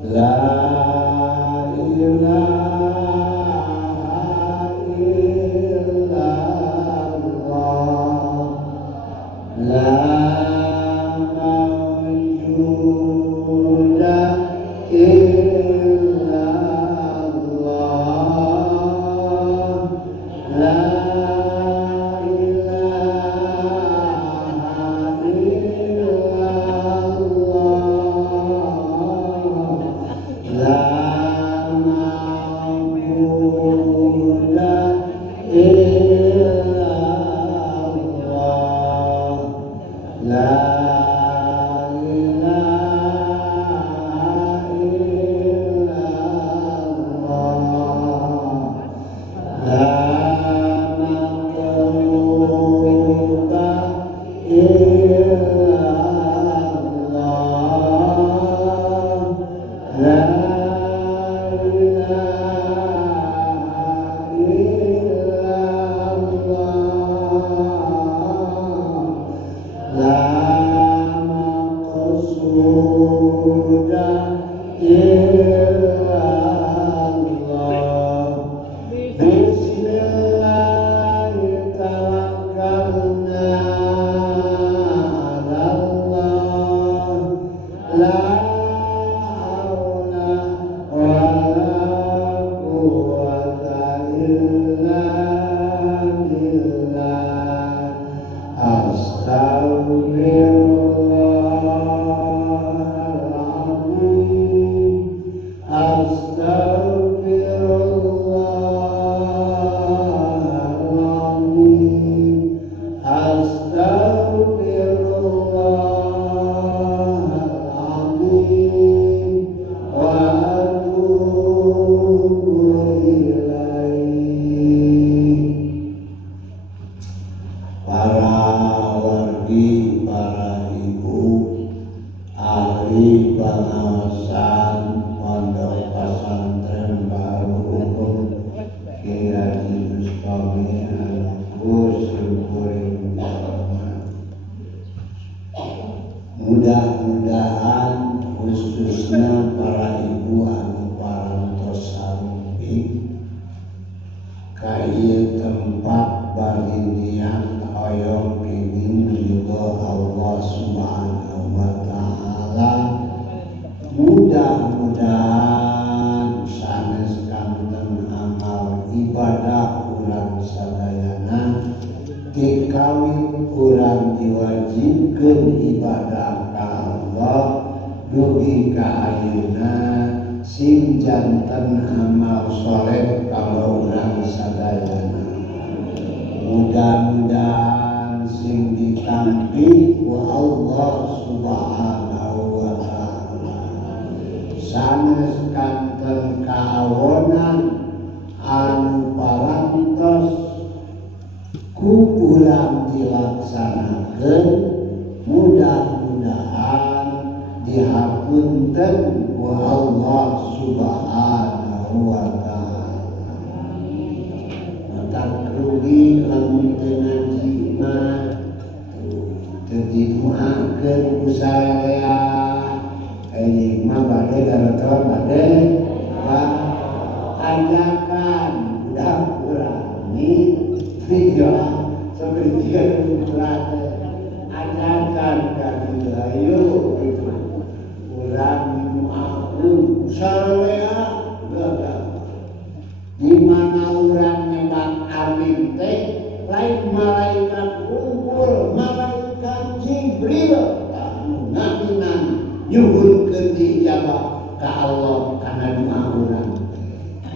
La ilaha illallah, la mawjuda illallah, la ilaha illallah, la ma'budu illallah, la ilaha illallah, la maqluba illallah, la ilaha illallah, la maqsuda illallah. Bismillahirrahmanirrahim. La haula wala quwwata illa billah. Astaghfirullahaladzim, astaghfirullahaladzim, astaghfirullahaladzim, wa atubu ilaih. Para wargi, para ibu, ahli pengawasan pondok pesantren Baru Hukum Kiai Haji Bustami Agus Syukuring Rahmat. Mudah-mudahan khususnya para ibu anu parantos sarumping ka ieu tempat barindian hoyong kenging ridho Allah Subhanahu wa ta'ala. Mudah-mudahan sanes kanten amal ibadah urang sadayana dikawin urang diwajibkeun ibadah ka Allah dugi ka ayeuna sing janten amal soleh kalau urang sadayana. Mudah-mudahan sing ditampi ku Allah Subhanahu wa ta'ala sanes kanten kaawonan anu parantos ku urang dilaksanakeun. Mudah-mudahan dihapunten ku Allah Subhanahu wa ta'ala. Tak rugi lamun teu ngaji mah teu diduakeun ku sarea. Ini mah bade garatoan bade ajakan budak urang ni video sapertikeun urang ajakan ka dieu ayo gitu. Urang muakeun sarea di mana urang nyebat amin teh lain malaikat unggul, malaikat Jibril ngaminan nyuhunkeun dijabah ka Allah kana doa urang.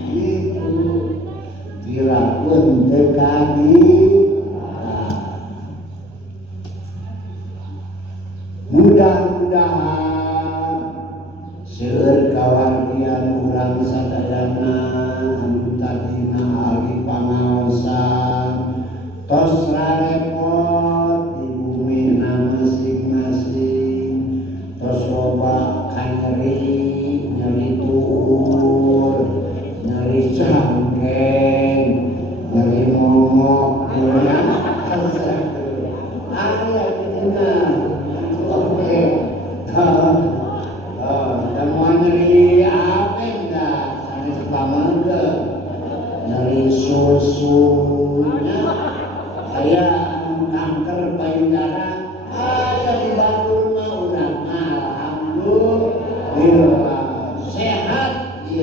Itu dirakeun teu kadi. Mudah-mudahan seueur kawargian urang sadayana anu tadina ahli pangaosan tos rarepot di bumi masing-masing, tos loba kanyeri, nyeri tuhur, nyeri cangkeng, nyeri momok, ayah dina oke, dan mau nyeri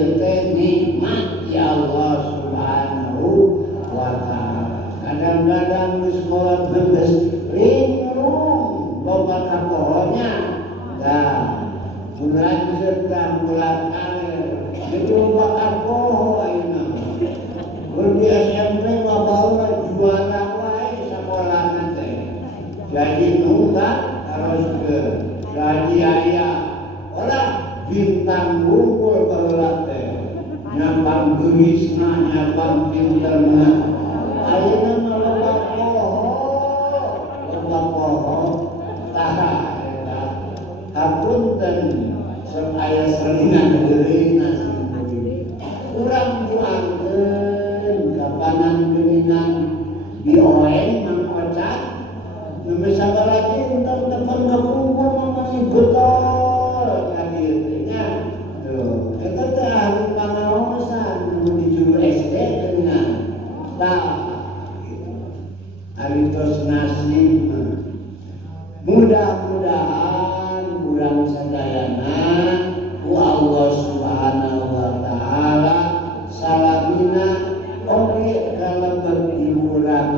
ieu teh nikmat ya Allah Subhanahu wa taala. Kadang-kadang geus sholat geus linglung loba ka pohonnya. Dah bulan serta bulan akhir itu loba ka poho ayeuna. Mun di SMP mah bawa juara wae sakolana teh. Jadi nunggak harus ke jadi ayah olah bintang ngumpul kalau teh nyambang gelisna nyambang pinterna ayeuna mah loba poho taha eta hapunten sok aya seringan geureuna urang juangkeun kapanan geuningan di oeng Mang Ocak nu sabaraha entar tepan ngakumpul masih betul hadir nya tuh eta teh ahli pangaosan nu di juru SD dengan tah aritos nasib mudah-mudahan urang sadayana ku Allah Subhanahu wa taala salamina oge kalebet urang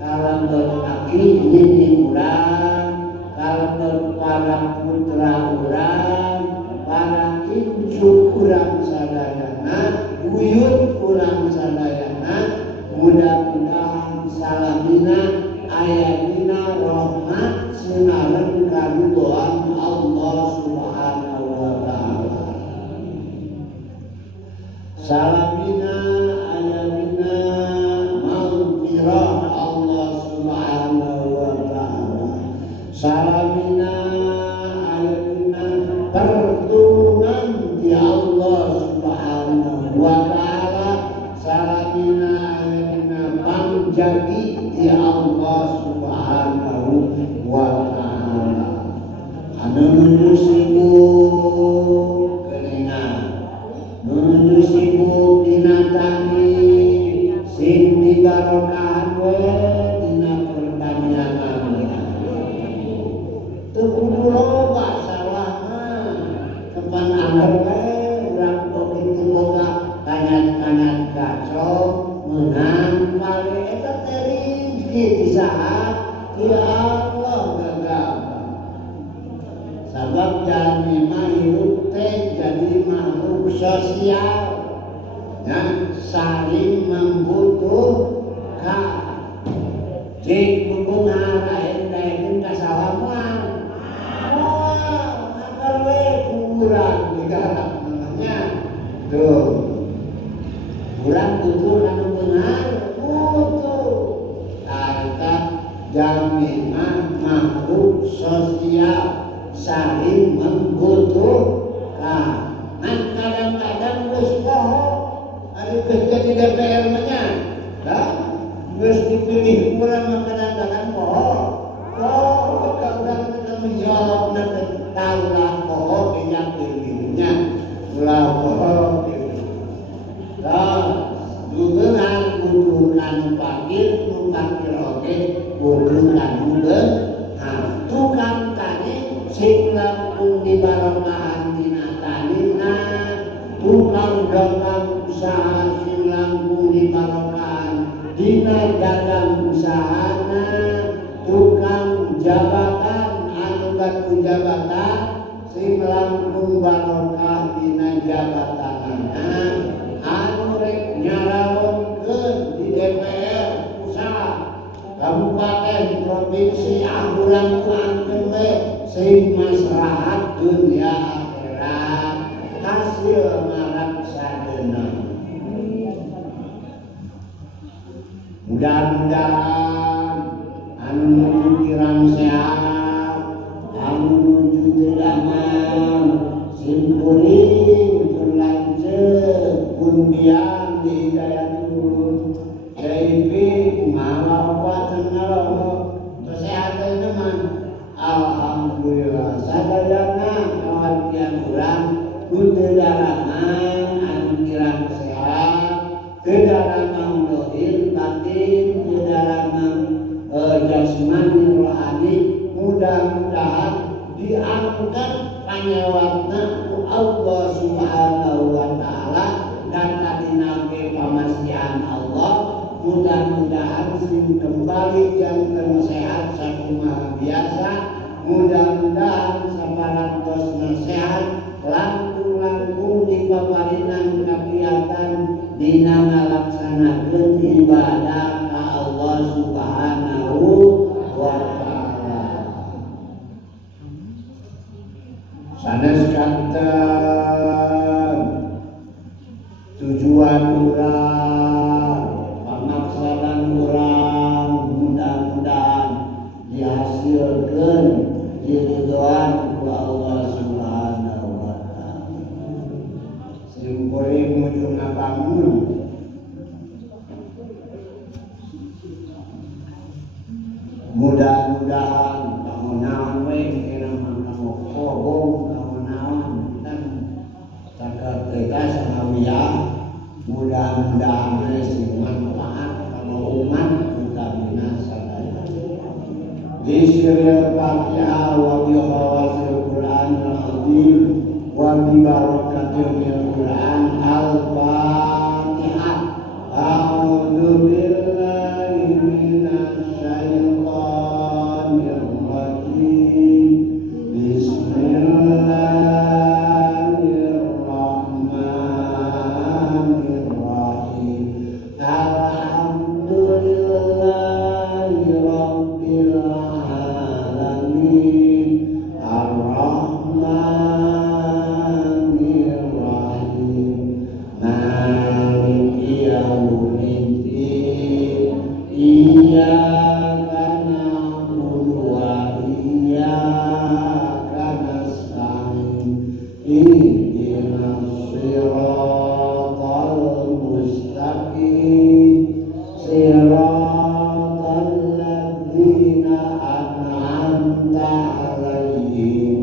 kalebet aki nini urang kalebet para putra urang para incu urang sadayana buyut urang sadayana mudah-mudahan salamina ayatina rahmat sinaren karidhoan Allah Subhanahu wa taala salamina ayatina maghfirah Allah Subhanahu wa taala salamina ayatina pertolongan di Allah Subhanahu wa taala salamina ayatina pangjagi di Allah Subhanahu wa taala anu nuju sibuk geuningan nuju sibuk dina tani sing dibarokahan we dina pertanian teu kudu loba sawah kepan anger we urang begitu boga kanyat-kanyat kacau menang kali eta teh rezeki ti saha ti Allah gagah sabab jalmi mah hirup teh jadi makhluk sosial yang saling membutuhkan jika bebengar akhir-akhir kasalaman akal we kurang digarap namanya tuh kurang butuh anu benar butuh eta jalmi makhluk sosial saling membutuhkan nah kadang-kadang geus poho ari kerja di DPR nya dah geus dipilih urang mah kadang-kadang poho ka urang teh menjawabna teh taulah poho diyakinnya ulah poho dah dugeungan kudu kanu pakir nu pakir oge kudu kanu beunghar tukang tani sing lampung dibarokahan dina tanina tukang dagang usaha sing lampung dibarokahan dina dagang usahana tukang jabatan anu batu jabatan sing lampung barokah dina jabatanana anu rek nyaraokeun di DPR pusat kabupaten provinsi urang angkeun we sing maslahat dunia akhirat hasil ngalaksaneuna mudah-mudahan anu nuju kirang sehat anu nuju teraman simpuring berlanjut kundian di Hidayatul JIP kumaha apa cenah kesehatan teman alhamdulillah sadayana kawartian urang teu darangan anu kirang sehat teu darangan dohir batin teu darangan jasmani rohani mudah-mudahan diangkat pangewatna ku Allah Subhanahu wa taala dan kadina ge pamasihan Allah. Mudah-mudahan sing kembali janten sehat sakumaha biasa. Mudah-mudahan saparantosna sehat langkung-langkung di pamarinan kakiatan dina ngalaksanakeun ibadah ka Allah Subhanahu wa taala. Sanes kanten tujuan urang, pamaksanan urang mudah-mudahan dihasilkeun diridhoan ku Allah Subhanahu wa taala. Simpuri muju ngabangun mudah-mudahan kamunaon we kira mangko kobong kamunaon dan saged teh samawiah mudah-mudahan sing manfaat kanggo umat utamina sadaya. Bismillahirrahmanirrahim. Fatihah wa bi khawasil Qur'anil azim wa bi barakatil Qur'an al-Fatihah. A'udzu billahi minasy syaithanir rajim. Bismillahirrahmanirrahim. Alhamdulillahi rabbil alamin. Ar-Rahmanir Rahim. Maliki yaumiddin. Iyyaka na'budu wa iyyaka nasta'in. Ihdinas siratal mustaqim. Siratal ladzina an'amta 'alaihim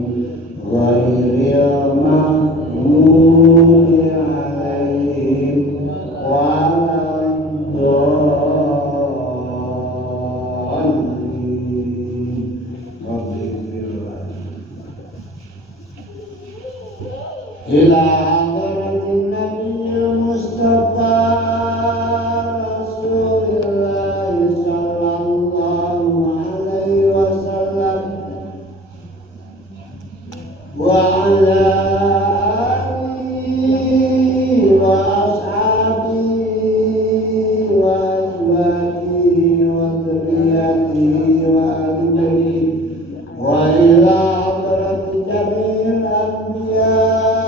ghairil maghdubi 'alaihim waladdallin. Ila hadratin nabiyil mustafa Rasulillah sallallahu alaihi wasallam wa ala alihi wa ashabihi wa azwajihi wa dzurriyyatihi wa ahli baitihi wa ila hadrati jami'il anbiya'i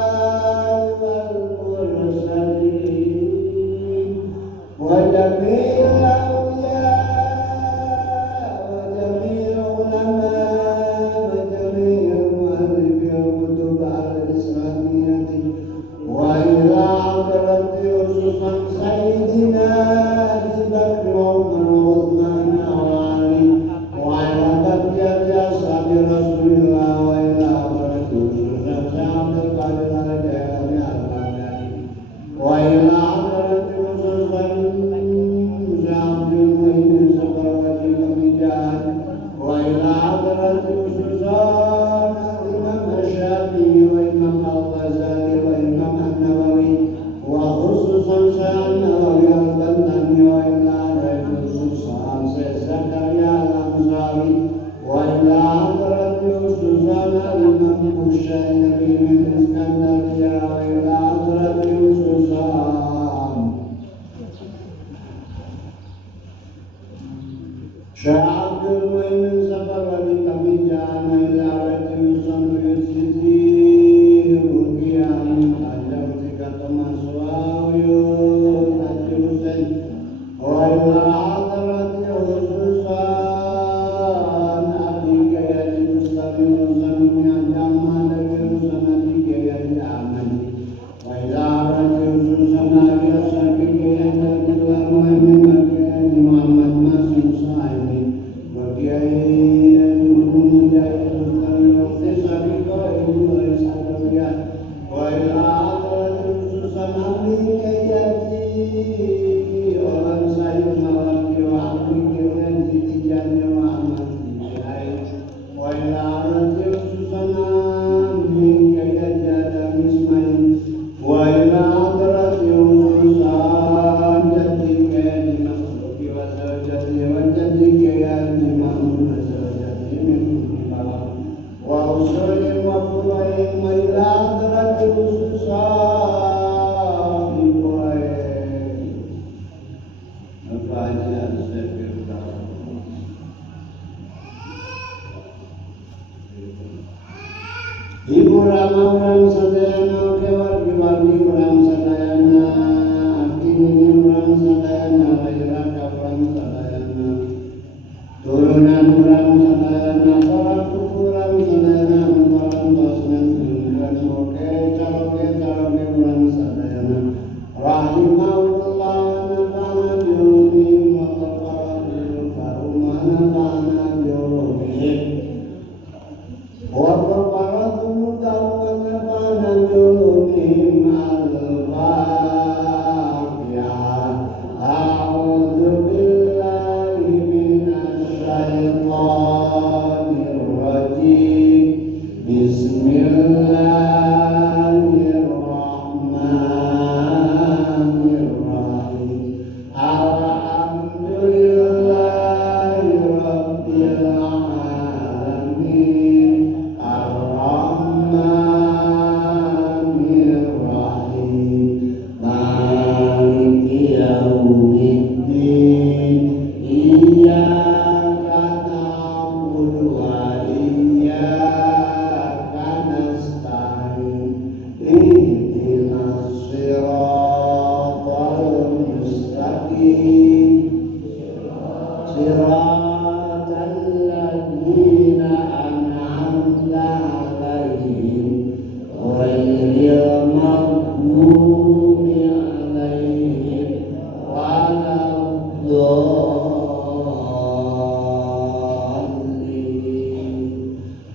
ghairil maghdubi alaihim waladdallin.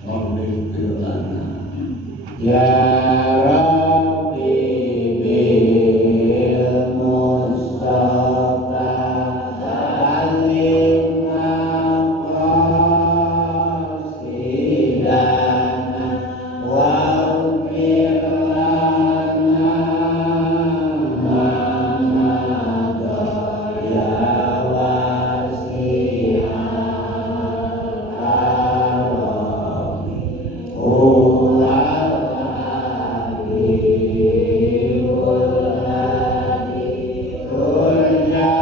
Ighfir lana ya Rabbi bil Mustafa baligna qasidana waghfir lana ma madha ya wasi'al karami ulal habibul hadi turja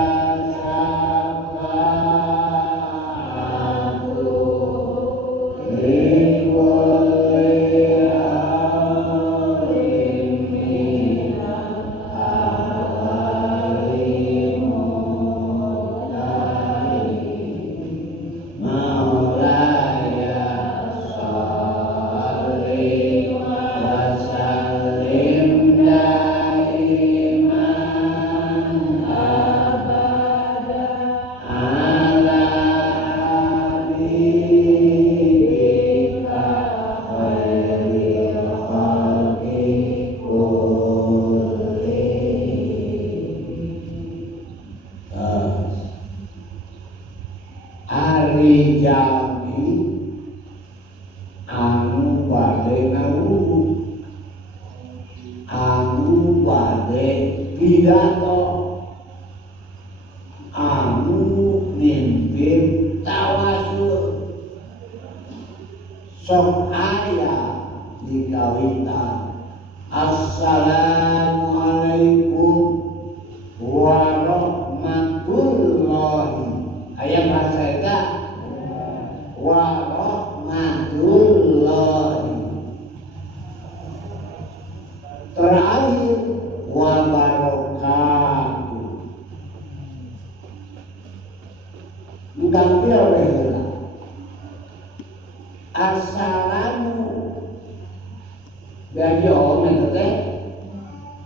syafa'atu li kulli amrin minal awali Maulaya sholli wa sallim daiman abada ala habibika khairil khalqi kullihim. Ari jami anu bade ngawuhu, anu bade pidato, anu mimpin tawasul, sok aya di kawitan. Assalamualaikum warahmatullahi. Aya bahasa eta warahmatullahi. Terakhir wabarakatuh. Bukan pilih. Assalamu dari orang teh.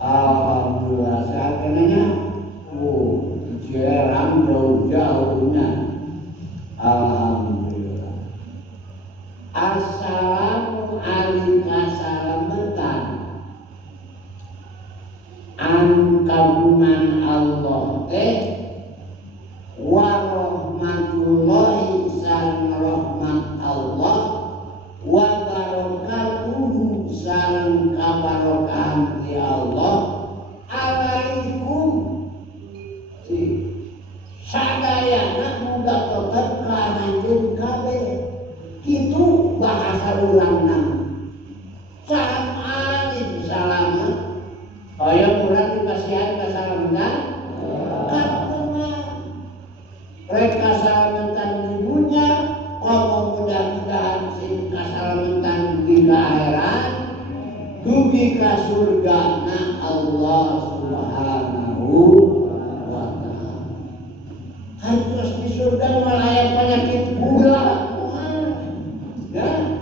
Alhamdulillah saya kenanya. Jarang jauh-jauhnya. Alhamdulillah. Assalamu alaikum salamatan. Anu kagungan Allah teh warahmatullahi sareng rahmat Allah wa barakatuhu sareng kabarokahan ti Allah alaikum sadayana muga tetep kananjeun kabeh. Kitu bahasa urangna. Salam alim salamet. Hoyong urang dipasihan ka salametan. Kapungan. Rek kasalametan ibunya, komo mudah-mudahan sing kasalametan di akhirat, dugi ka surgana Allah Subhanahu wa ta'ala. Terus di surga malah penyakit gula, ya,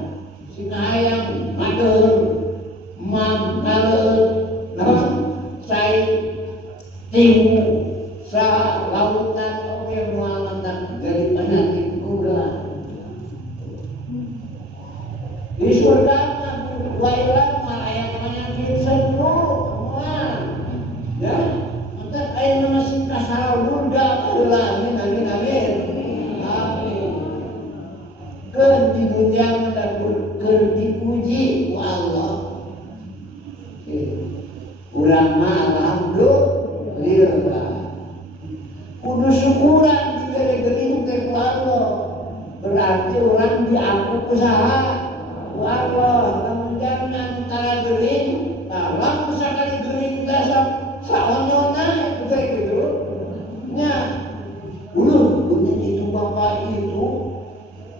sing hayang madeur, mangkaleur, sai timu, sa lautan oke mualatan dari penyakit gula. Di surga wa ilang malah penyakit stroke, ya. Maka ayo masih kasar surga amin amin amin amin. Keur dimuliakeun dan keur dipuji ku Allah. Urang mah alhamdulillah. Kudu syukuran diberi geuning teh ku Allah. Berarti urang diaku ku saha? Ku Allah. Namun jangan antara geuning, lamun sakali geuning teh saonyona gitu. Nya, ulun itu bapak itu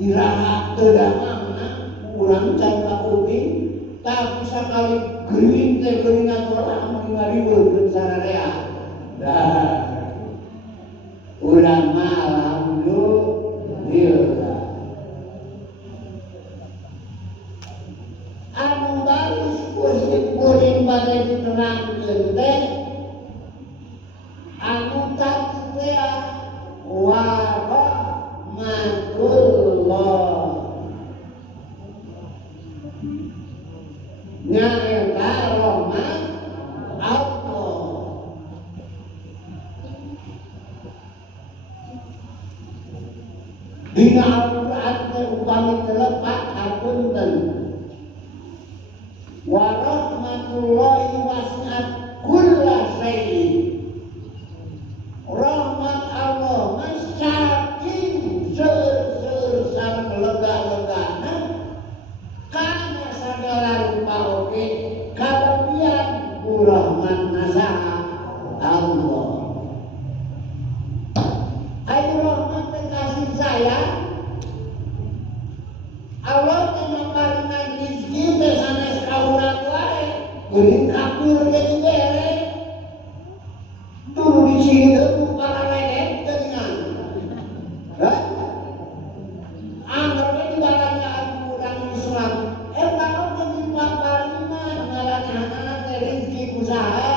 iraha teu damangna urang can ka kuping, tapi sakali geuning teh geuningan urang ngariweukeun sararea. Dah. Urang mah alhamdulillah. Anu bagus pun bade diterangkeun teh anu teh wa rahmatullah nyaeta rahmat Allah. Dina Al-Quran teh upami telepat hapunten wa rahmatullahi wasi'at kulla syai'in. Rahmat Allah saking seueur-seueur sareng lega-legana kana sagala rupa oge kabagian ku rahmatna saha Allah. Ayo rahmat teh kasih sayang Allah teh maparingan rezeki teh sanes kaurang wae geuning kafir jadi bere tuluy disieun para lelet geuningan anggap di balanyaan urang Islam eta oge dipaparingan ngaranana teh rezeki ku saha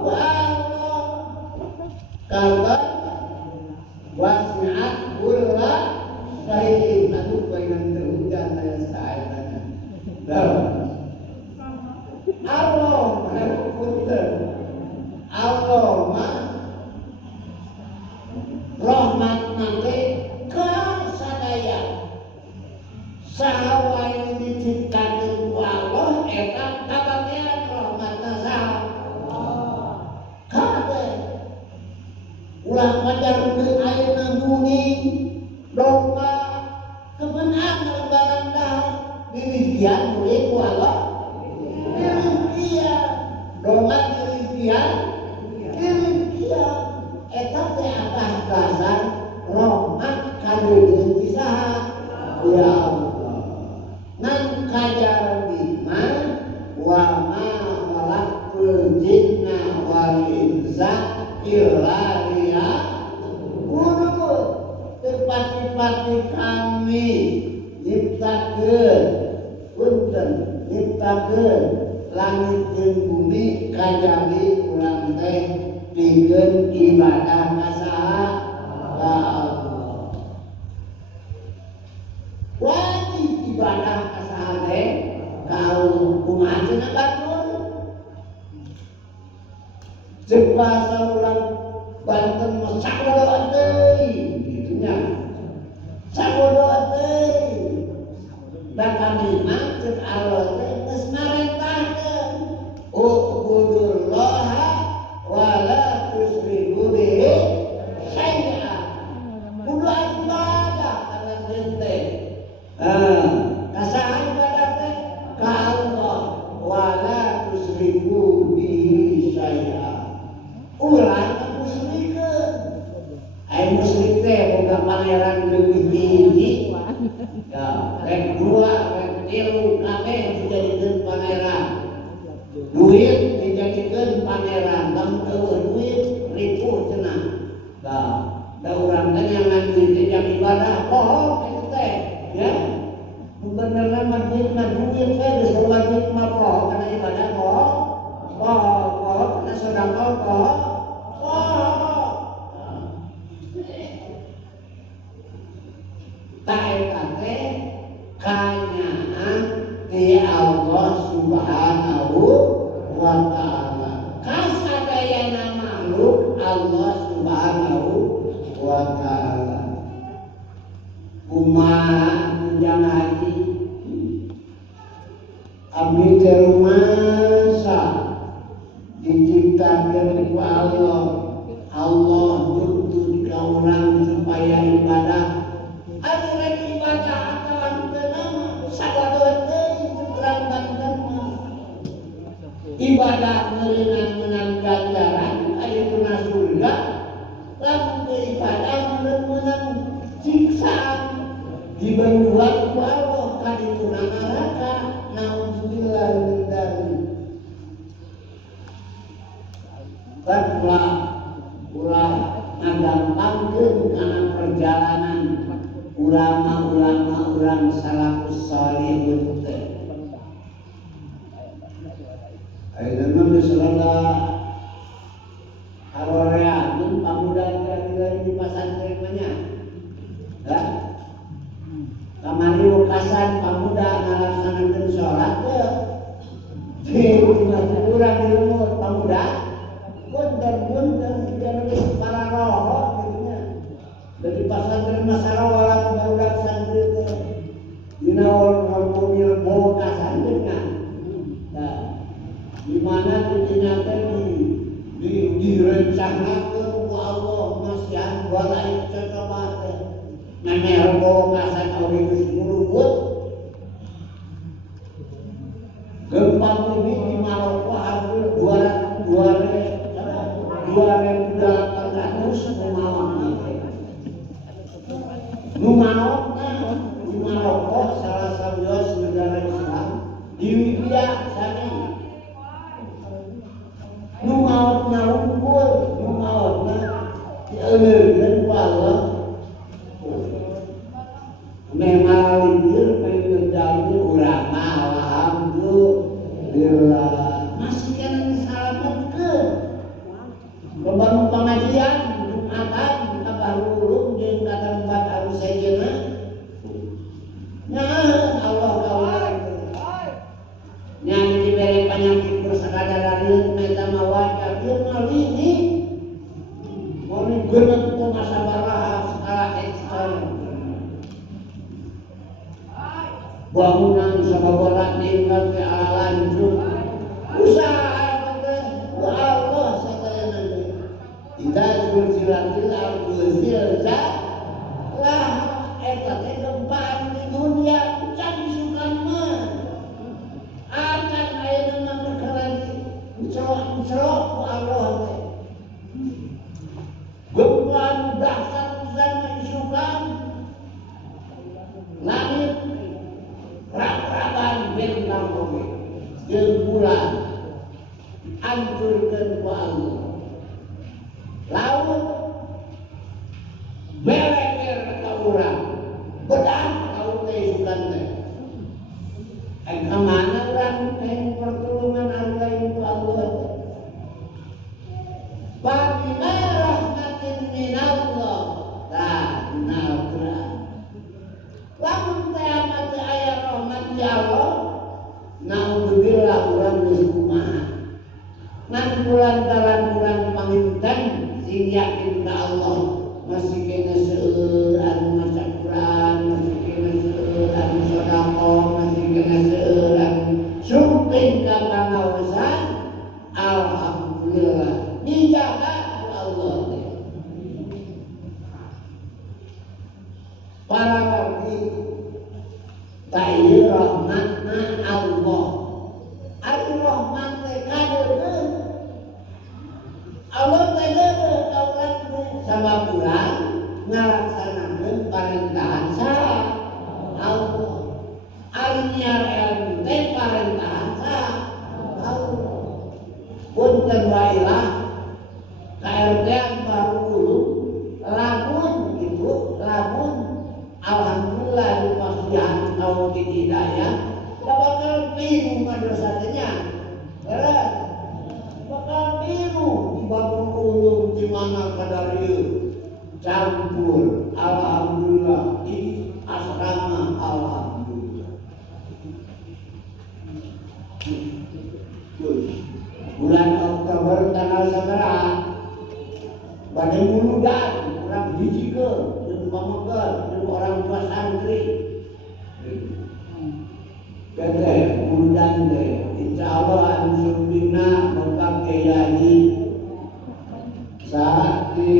ku Allah kalban wasi'at kulla syai'in. Aduh pengen hujan aya saeutana. Allah punten. Allah mah rahmatna teh ka sadaya. Saha wae diciptakeun ku Allah eta kabagean rahmatna saha kabeh. Ulah ngajarkeun ayeuna muni domba kemenangan barang dahar dirijian mulai ku Allah dirijian domba dirijian eta teh atas dasar rahmat kanuhun saha ya Allah ngan kajalmi mah wa ma khalaqtul jinna wal insa illa liya'budun. Pati-pati kami nyiptakeun punten nyiptakeun langit jeung bumi kajagi urang teh pikeun ibadah ka saha ka Allah. Wajib ibadah ka saha teh ka Allah. Kumaha cenah batur? Ceuk basa urang Banten mah sakodoa teuing gitunya. Sakodoa teuing. Da kami mah ceuk Allah teh geus marentahkeun. Ubudullaha wa la tusyriku bihi syai'an. Kudu ibadah kana teh. Kasaha ibadah teh? Ka Allah wa la tusyriku bihi syai'an. Ulah musyrikeun. Ai musyrik teh boga pangeran leuwih tinggi. Ya, rek 2, rek 3 kabeh dijadikeun pangeran. Duit dijadikeun pangeran, lamun eueuh duit ripuh cenah. Da urang teh nyangan duit jang ibadah poho kitu teh, ya. Benerna mah duit teh geus wajib mah poho kana ibadah poho. Poho kana sedekah poho. Taeta teh kanyaan ti Allah Subhanahu wa ta'ala. Kasadayana makhluk Allah Subhanahu wa ta'ala. Kumaha menjang haji abdi teh rumasa diciptakeun ku Allah. Allah nuntut ka urang supaya ibadah. Anu rek ibadah akalan teu nama sabadoa teuing seberang-berang mah. Ibadah meunang-meunang ganjaran ayeuna surga, lamun teu ibadah meunang siksaan dibantuan ku Allah ka ditu neraka. Naudzubillah min dzalik. Ulah ngagampangkeun kana perjalanan ulama-ulama urang salafus salihun teh. Ayeuna mah geus rada haroreakeun pamuda kira-kira di pasantren mah nya. Ya. Kamari wekasan pamuda ngalaksanakeun salat teh. Di urang di lumut pamuda punten jangan para roho gitu nya. Dari pasantren mah sarawat barudak santri teh. Dina mobil boga santri nya. Nah, di mana dunia direncanakan ku Allah masihan balai cocoba teh memeh bogasan aurus mulubut gempa bumi di Maroko hampir 2.800 numaotna di Maroko salah satu negara Islam di Libya sana nu maotna unggul, nu maotna dieuleurkeun ku Allah. Memang lieur pengendali urang mah alhamdulillah. Masih kan disalametkeun. Loba pengajian Jumatan kabarulung jeung ka tempat anu sejeuna. Nyaeun Allah kaularan. Nyang dibere penyakit bersekadarareun meta mawajah ieu mah lini mun geuneuh teu masabaraha skala ekstrem bangunan sababaraha ninggal teh ala lanjut usaha teh ku Allah satayana teh idza zulzilatil ardu zilzalaha eta teh gempaan di dunia can disukan mah akan ayeuna mah perkara dicerok ku Allah teh. Gempaan dahsyat pisan isukan langit rab-raban bintang oge jeung bulan hancurkeun ku Allah. Laut beleker ka urang bedah laut teh isukan teh. Kemana orang yang pertolongan Allah itu Allah Bagaimana rahmatin minallah nah Quran lamun teh amat aya rahmat di Allah naudzubillah urang geus kumaha ngan kulantaran urang paminten sing yakin ka Allah masih kena seueur anu maca Quran masih kena seueur anu sedekah masih kena seueur anu suping ka pangaosan alhamdulillah dijaga ku Allah teh para wargi bayi rahmatna Allah ari rahmat teh kadeueun Allah teh deueun kaulan teh sabab urang ngalaksanakeun parentahan saha Allah ari nyiar ilmu teh parentahan saha Allah punten wailah KRT baru dulu lamun gitu lamun alhamdulillah dipasihan tauhid hidayah bakal pinu madrasahnya beres bakal pinu dibangun ulum di mana kadarieu campur alhamdulillah di asrama alhamdulillah bulan Oktober tanggal sabaraha bade muludan urang hijikeun jeung pamekeun jeung orang tua santri gede muludan teh insyaallah anu sumpingna bokap kiai saat di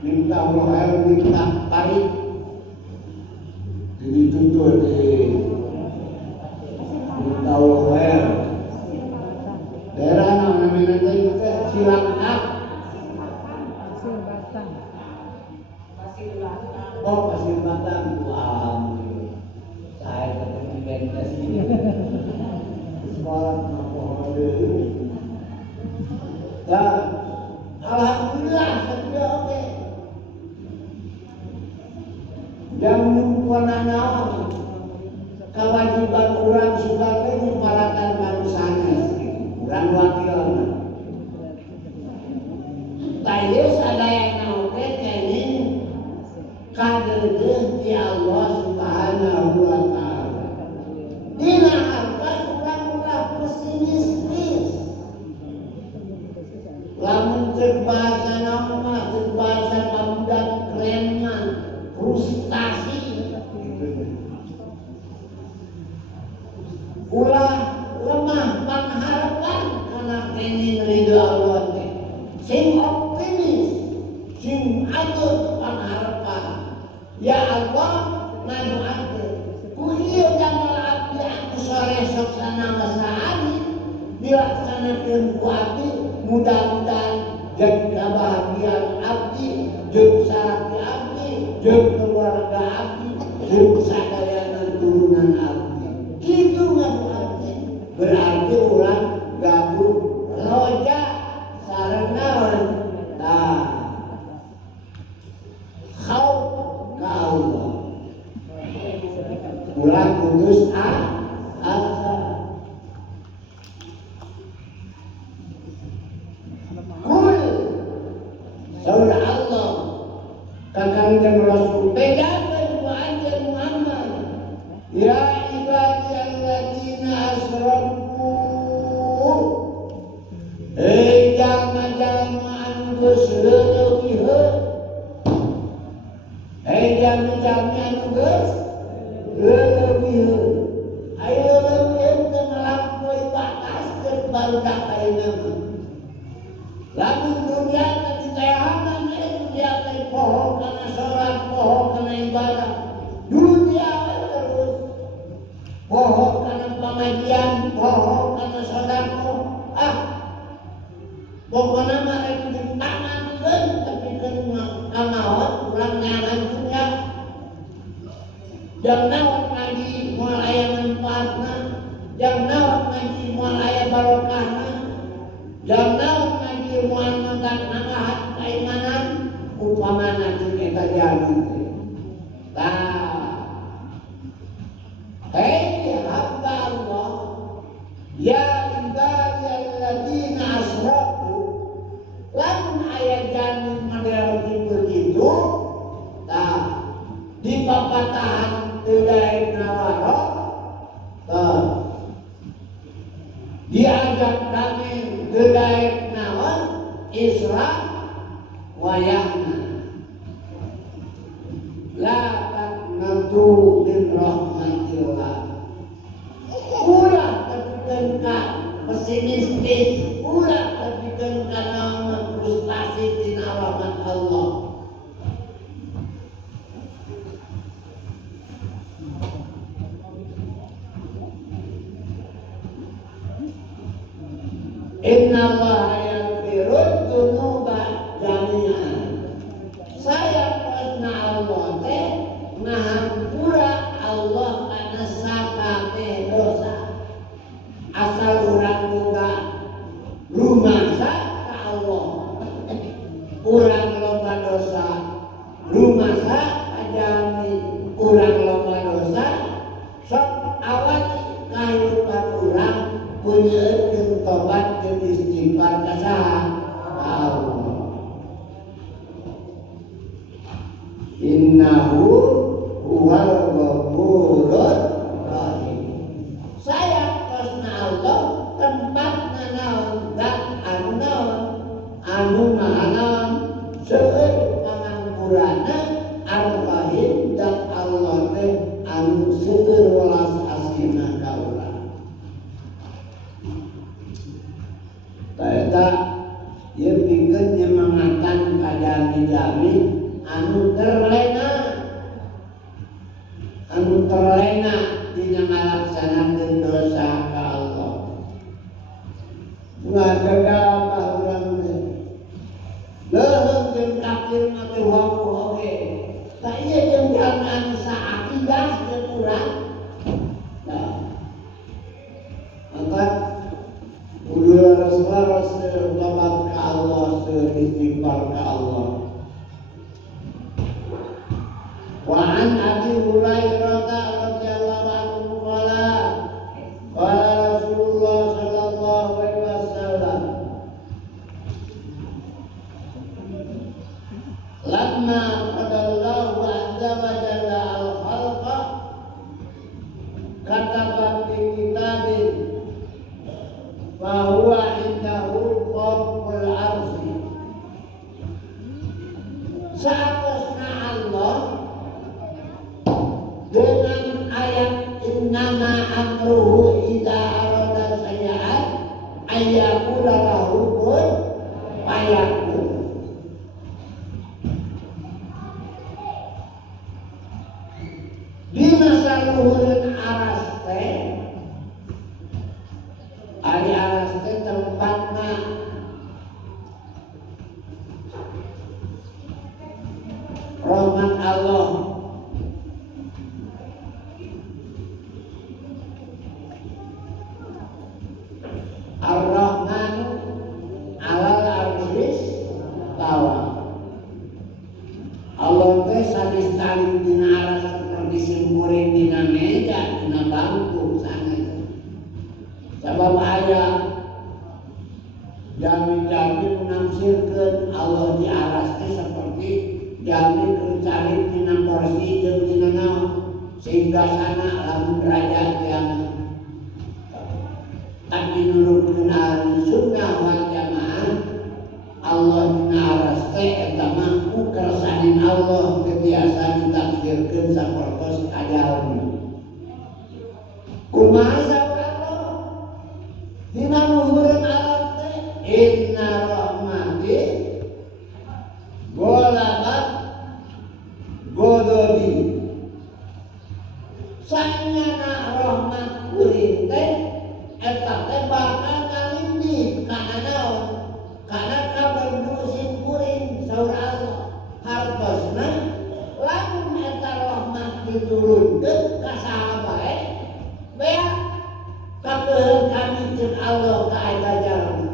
minta Allah minta tarik jadi tuntut di minta Allah daerah namanya teh Cilangkap oh Pasir Batang alhamdulillah saya ketemu di Bentes ini sholat maaf dan alhamdulillah saya oke yang menyumpah naon kewajiban orang suka teh nyumparakan manusane ngalaksanakeun ku abdi mudah-mudahan jadi kebahagiaan abdi jeung sareng abdi jeung keluarga abdi jeung sadayanan turunan abdi. Kitu ngadoakeun berarti urang gabung roja sareng naon tah khauf ka Allah. Urang kudus asa kul saur Allah kakangjeng Rasul bedakeun ku anjeun Muhammad ya ibadiyalladzina asrafu jalma-jalma anu geus leuwih jalma-jalma anu geus leuwih ayo leuwih teu ngalampaui batas keur barudak ayeuna mah lamun dunia tadi tayahanan dunia teh poho kana salat poho kana ibadah dunia terus poho kana pengajian poho kana sedekah pokona mah rek ditangankeun tapi kanaon urang nyaran dunia jang naon ngaji moal aya manfaatna jang naon ngaji moal aya barokahna jang naon ngaji moal mangahat kaimanan upamana jeung eta jamin teh tah hei hamba Allah ya ibadiyalladzina asrafu lamun aya jamin model kitu tah di papatahan teu daek nawaro tah diajak kami teu daek naon Isra wayahna la taqnatu min rahmatillah ulah tepikeun ka pesimistis ulah tepikeun ka naon frustasi tina rahmat Allah. Inna Allah yaghfirud dzunuba jami'an. Saya karena Allah teh ngahampura Allah kana sakabeh dosa. Asal urang boga rumasa ka Allah. Urang loba dosa rumasa ka jalmi urang loba dosa sok awali kahirupan urang punyeun tobat jeung istighfar ka saha Allah. Innahu huwal ghafurur rahim. Saya karena Allah tempatna naon zat anu naon anu maha naon seueur pangampurana ar-rahim dan Allah teh anu seueur welas asihna ka urang. Eta ieu pikeun nyemangatan ka jami-jami anu terlena dina ngalaksanakeun dosa ka Allah. Ngajaga ka urang teh leuheung jeung kafir mah teh waku oge. Tah ieu jeung jalma anu saakidah jeung urang. Nah, maka kudu laras tobat ka Allah, istighfar ka Allah. Wa an Abi Hurairah radhiyallahu anhu qala Rasulullah sallallahu alaihi wasallam lamma qadallahu azza wa jalla al-khalqa kataba fi kitabin wa huwa indahu fawqal arsy. Saatosna Allah dengan ayat innama amruhu idza arada sayyi'an ayyaqula lahu kun fayakun. Dina saluhurun aras teh ari aras teh Jami-jami menafsirkan Allah di arasnya seperti jami kercarit dina porsi jeung dina naon sehingga sana lamun derajat yang tapi nurutkeun ahli sunnah wal jamaah Allah dina arasnya eta mah kukersanin Allah biasa ditafsirkeun sapertos kajalmi. Kumaha sabar Allah dina luhureun alam teh inna rahmati golabat godobi sanyana rahmat kuring teh eta teh bakal kalindi kana naon kana kabendusin kuring saur Allah hartosna lamun eta rahmat diturunkeun ka saha bae bea kakeun kami jeung Allah ka eta jalma.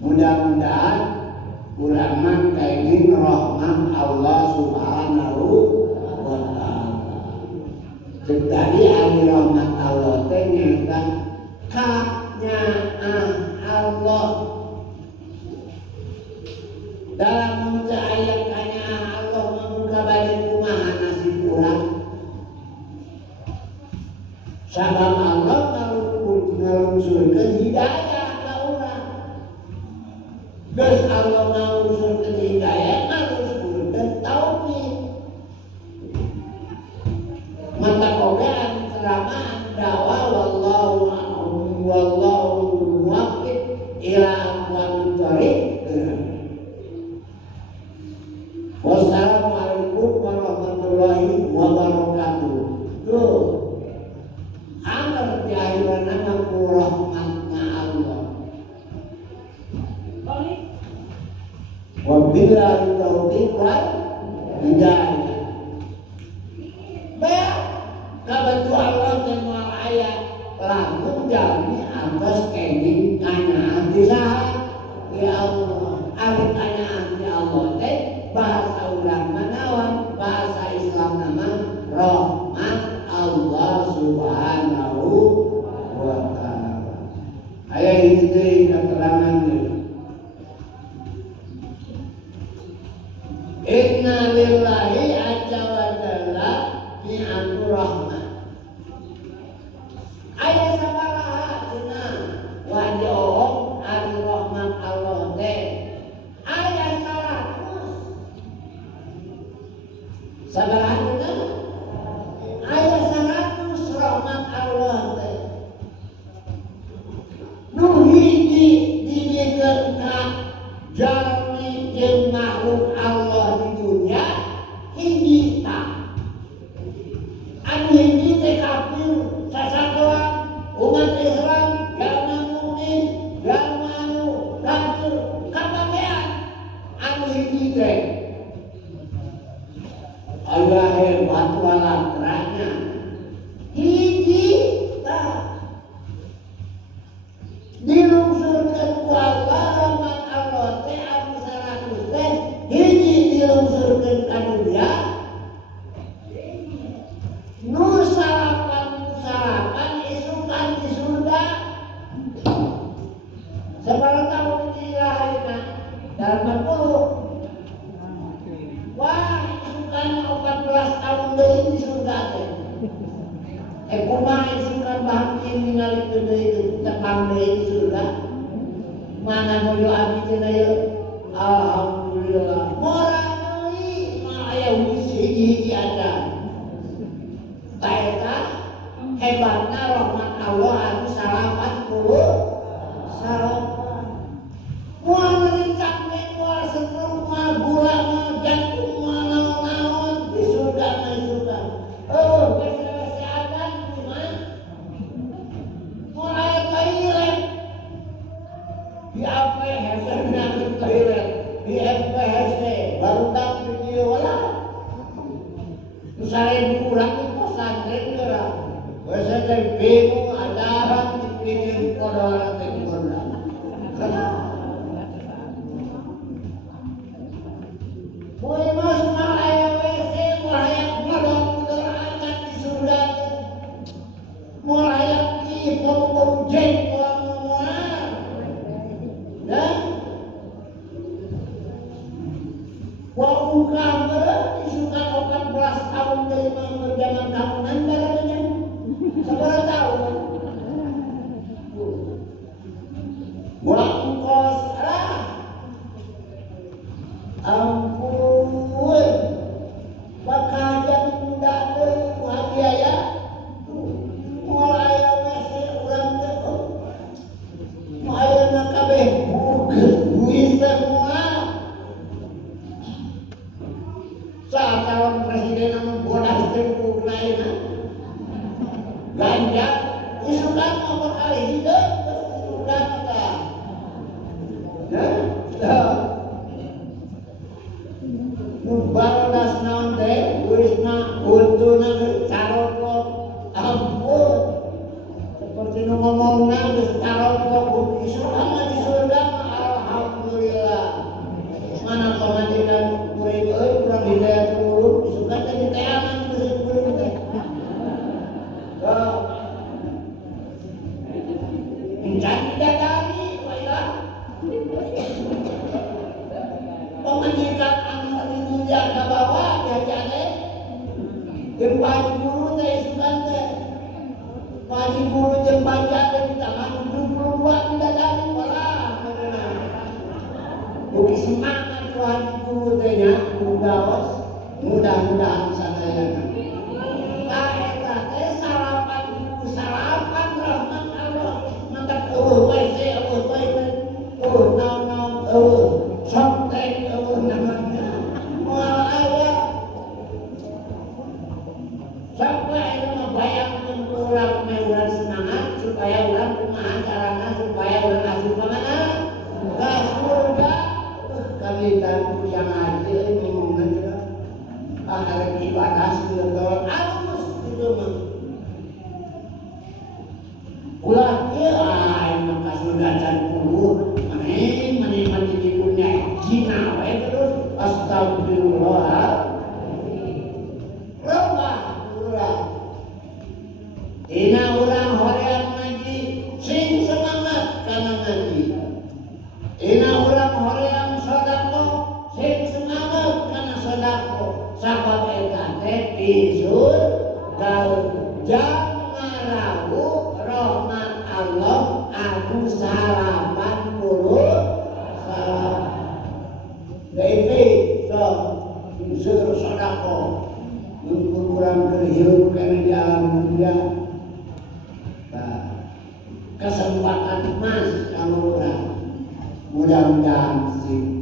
Mudah-mudahan ulama kainin rahmat Allah subhanahu wa ta'ala. Jadi ahli rahmat Allah teh nyata kanyaah Allah. Dalam muka ayat kanyaah Allah membuka balik kumaha nasib urang. Sabab Allah ngalungsurkeun hidayah ka urang. Geus Allah ngalungsurkeun hidayah ngalungsurkeun taufik. Mata kogean ceramah dakwah wallahu muwaffiq ila aqwamit thoriq. Wassalamualaikum warahmatullahi wabarakatuh. Tuh amar di akhiran nama rahmatna Allah. Wabillahi taufiq wal hidayah. Bae kabantu Allah teh moal aya lamun jalmi atas kenging kanyaah ti saha? Ya Allah, ari kanyaah ti Allah teh bahasa urang manaon? Bahasa Islam nama rahmat Allah subhanahu wa ta'ala. Aya hiji deui keterangan deui. Inna lillahi azza wa jalla ni'matur rahmat. Aya sabaraha cenah wajib ari rahmat Allah teh. Aya 100. Sabaraha cenah? Aya 100 rahmat Allah teh. Nu hiji dibikeun ka jalmi jeung makhluk Allah di dunia hiji tak. Anu hiji teh kafir sasakoan umat Islam jalma mukmin jalma anu kafir kababean anu hiji teh aya hebat walatranya hiji tak dilungsurkeun ku Allah rahmat Allah teh anu 100 teh hiji dilungsurkeun ka dunia nu sarapan isukan di surga sabaraha tahun dilahirna dalam 40 wah isukan 14 tahun deui di surga teh kumaha isukan bahkin ningalikeun deui tepang deui di surga mana nu abdi teh ieu alhamdulillah moal deui mah aya hiji-hiji ada baeta hebatna rahmat Allah anu 40 salapan moal merincak we moal seneng moal gula moal jantung moal naon-naon di surga mah surga wes adan kumaha moal aya toilet di apa hesena toilet di FPSC barudak di dieu wala Misalnya kurang di pesantren kira, biasanya bingung adaran dipikir kodoran dan kodoran. Boleh masuk ayah WC, mulai kodok angkat di surga, mulai di pom-pom jeng Jeung Haji Guru teh isukan teh. Haji Guru jeung baca teh kita mah 72 bidadari walah. Ugi semangat ku Haji Guru teh nya gaos mudah-mudahan sadayana. Ka eta teh salapan rahmat Allah. Mantap we se we naon sok teh namanya. Moal aya sampai itu membayangkan orang meuran semangat supaya orang kumaha carana supaya orang asup ka mana? Ka surga. Kami dan yang ngaji ngomongna arek ibadah seuteuh alus kitu mah. Ulah ieu aya ka surga can puluh. Mane di dunia jina we terus astagfirullah. Dina urang hoream ngaji sing semangat kana ngaji. Dina urang hoream sodako sing semangat kana sodako. Sabab eta teh pisun daun jam ngarawu rahmat Allah anu 80 salam. Deui so unsur sodako. Mun urang keur hirup kana di alam dunia. Kesempatan emas kamu orang mudah-mudahan sih